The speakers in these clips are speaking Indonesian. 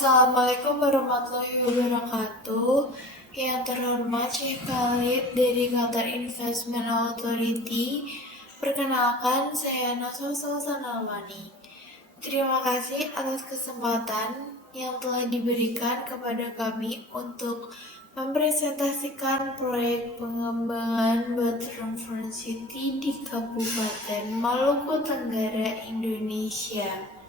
Assalamualaikum warahmatullahi wabarakatuh. Yang terhormat Syekh Khalid dari Qatar Investment Authority. Perkenalkan, saya Naswa Salsanalwani. Terima kasih atas kesempatan yang telah diberikan kepada kami untuk mempresentasikan proyek pengembangan Waterfront City di Kabupaten Maluku Tenggara, Indonesia.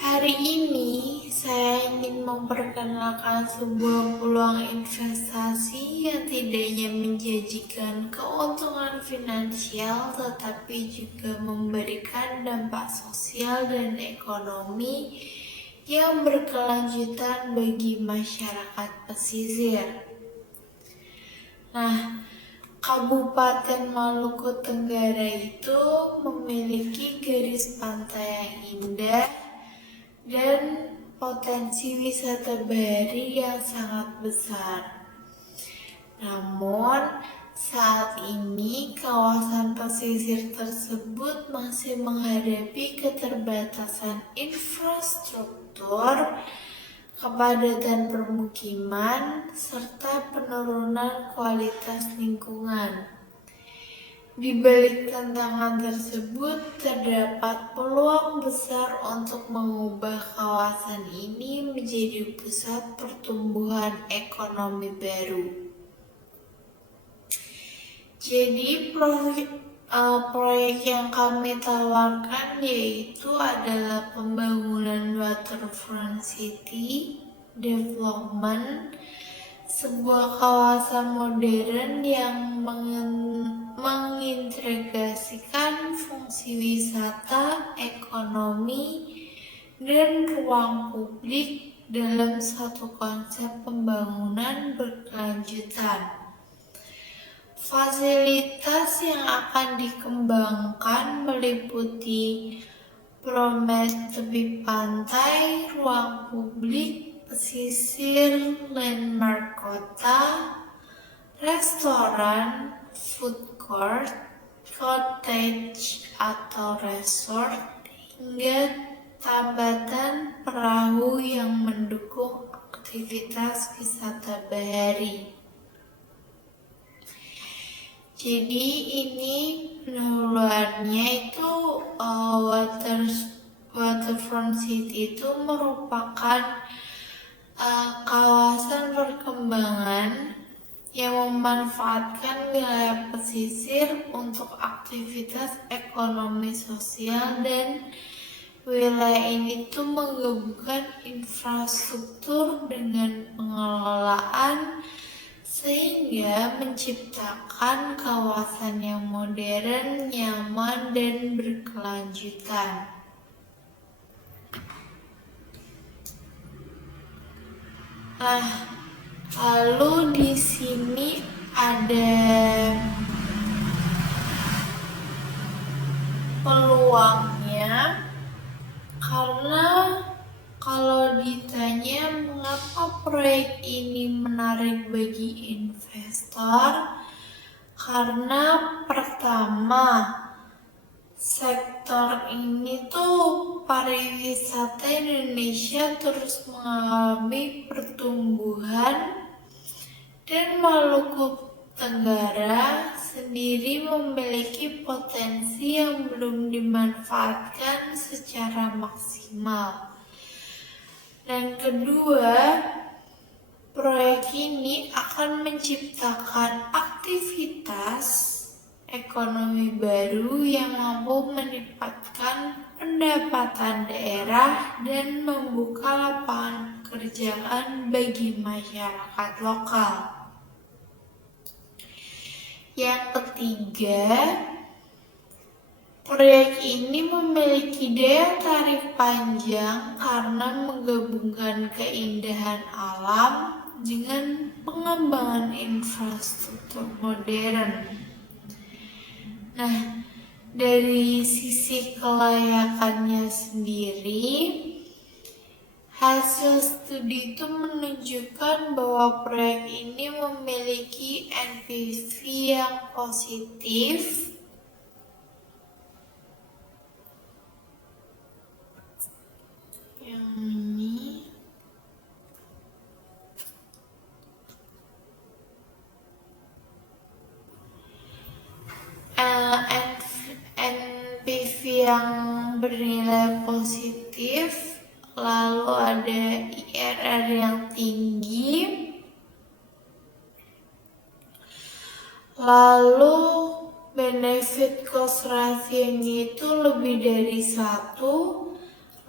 Hari ini saya ingin memperkenalkan sebuah peluang investasi yang tidak hanya menjanjikan keuntungan finansial tetapi juga memberikan dampak sosial dan ekonomi yang berkelanjutan bagi masyarakat pesisir. Nah, Kabupaten Maluku Tenggara itu memiliki garis pantai yang indah dan potensi wisata bahari yang sangat besar. Namun, saat ini kawasan pesisir tersebut masih menghadapi keterbatasan infrastruktur, kepadatan permukiman, serta penurunan kualitas lingkungan. Di balik tantangan tersebut, terdapat peluang besar untuk mengubah kawasan ini menjadi pusat pertumbuhan ekonomi baru. Jadi proyek yang kami tawarkan yaitu adalah pembangunan Waterfront City Development, sebuah kawasan modern yang mengintegrasikan fungsi wisata, ekonomi, dan ruang publik dalam satu konsep pembangunan berkelanjutan. Fasilitas yang akan dikembangkan meliputi promenade tepi pantai, ruang publik, pesisir, landmark kota, restoran, food court, cottage atau resort, hingga tambatan perahu yang mendukung aktivitas wisata bahari. Jadi ini pengeluarannya itu Waterfront City itu merupakan kawasan perkembangan yang memanfaatkan wilayah pesisir untuk aktivitas ekonomi sosial, dan wilayah ini tuh menggabungkan infrastruktur dengan pengelolaan sehingga menciptakan kawasan yang modern, nyaman, dan berkelanjutan. Lalu di sini ada peluangnya, karena kalau ditanya mengapa proyek ini menarik bagi investor, karena pertama, sektor ini tuh pariwisata Indonesia terus mengalami pertumbuhan, dan Maluku Tenggara sendiri memiliki potensi yang belum dimanfaatkan secara maksimal. Dan kedua, proyek ini akan menciptakan aktivitas ekonomi baru yang mampu meningkatkan pendapatan daerah dan membuka lapangan pekerjaan bagi masyarakat lokal. Yang ketiga, proyek ini memiliki daya tarik panjang karena menggabungkan keindahan alam dengan pengembangan infrastruktur modern. Nah, dari sisi kelayakannya sendiri, hasil studi itu menunjukkan bahwa proyek ini memiliki NPV yang positif yang bernilai positif, lalu ada IRR yang tinggi, lalu benefit cost ratio-nya itu lebih dari 1,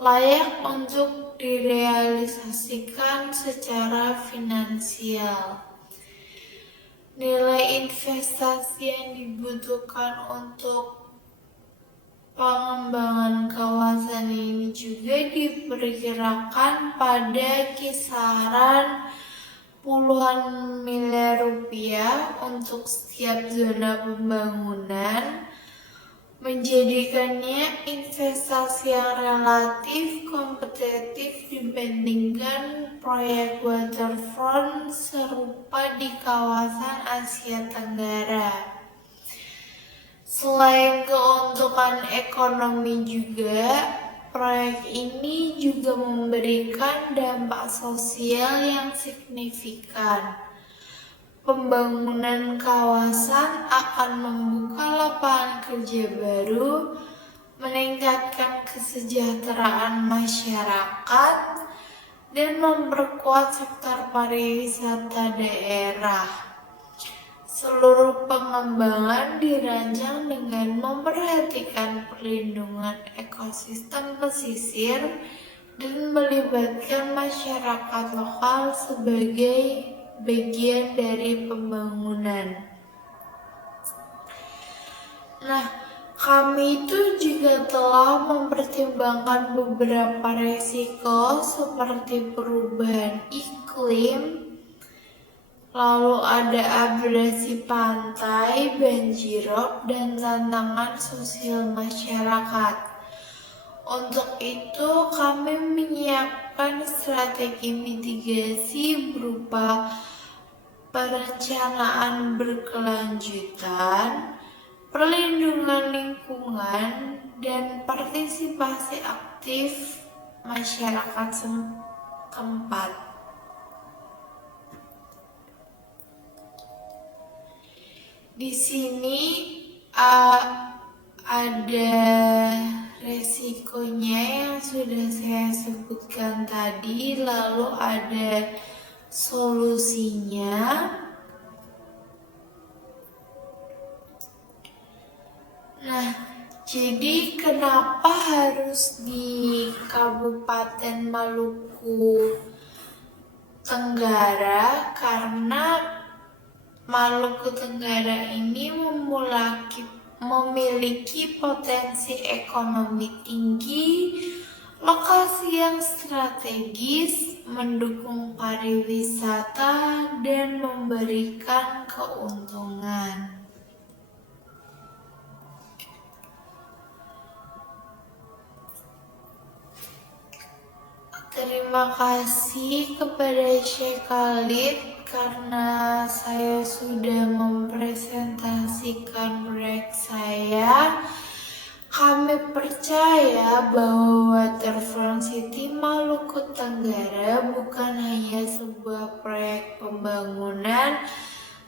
layak untuk direalisasikan secara finansial. Nilai investasi yang dibutuhkan untuk pengembangan kawasan ini juga diperkirakan pada kisaran puluhan miliar rupiah untuk setiap zona pembangunan, menjadikannya investasi yang relatif kompetitif dibandingkan proyek waterfront serupa di kawasan Asia Tenggara. Selain keuntungan ekonomi juga, proyek ini juga memberikan dampak sosial yang signifikan. Pembangunan kawasan akan membuka lapangan kerja baru, meningkatkan kesejahteraan masyarakat, dan memperkuat sektor pariwisata daerah. Seluruh pengembangan dirancang dengan memperhatikan perlindungan ekosistem pesisir dan melibatkan masyarakat lokal sebagai bagian dari pembangunan. Nah, kami itu juga telah mempertimbangkan beberapa resiko seperti perubahan iklim, lalu ada abrasi pantai, banjirop, dan tantangan sosial masyarakat. Untuk itu, kami menyiapkan strategi mitigasi berupa perencanaan berkelanjutan, perlindungan lingkungan, dan partisipasi aktif masyarakat setempat. Di sini ada resikonya yang sudah saya sebutkan tadi, lalu ada solusinya. Nah, jadi kenapa harus di Kabupaten Maluku Tenggara? Karena Maluku Tenggara ini memiliki potensi ekonomi tinggi, lokasi yang strategis, mendukung pariwisata, dan memberikan keuntungan. Terima kasih kepada Syekh Khalid karena saya sudah mempresentasikan proyek saya. Kami percaya bahwa Waterfront City Maluku Tenggara bukan hanya sebuah proyek pembangunan,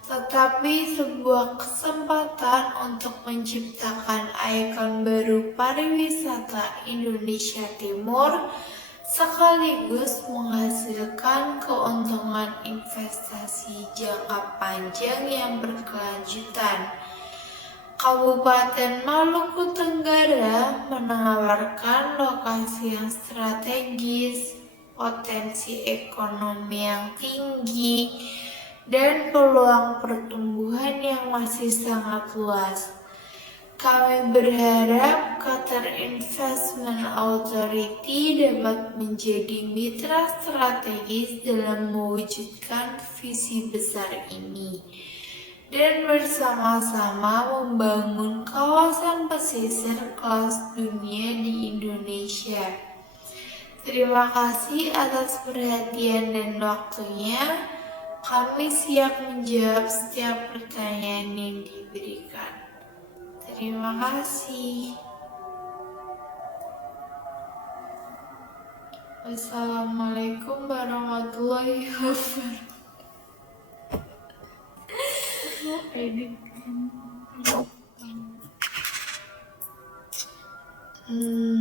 tetapi sebuah kesempatan untuk menciptakan ikon baru pariwisata Indonesia Timur, sekaligus menghasilkan keuntungan investasi jangka panjang yang berkelanjutan. Kabupaten Maluku Tenggara menawarkan lokasi yang strategis, potensi ekonomi yang tinggi, dan peluang pertumbuhan yang masih sangat luas. Kami berharap Qatar Investment Authority dapat menjadi mitra strategis dalam mewujudkan visi besar ini dan bersama-sama membangun kawasan pesisir kelas dunia di Indonesia. Terima kasih atas perhatian dan waktunya. Kami siap menjawab setiap pertanyaan yang diberikan. Terima kasih. Wassalamualaikum warahmatullahi wabarakatuh. Hmm,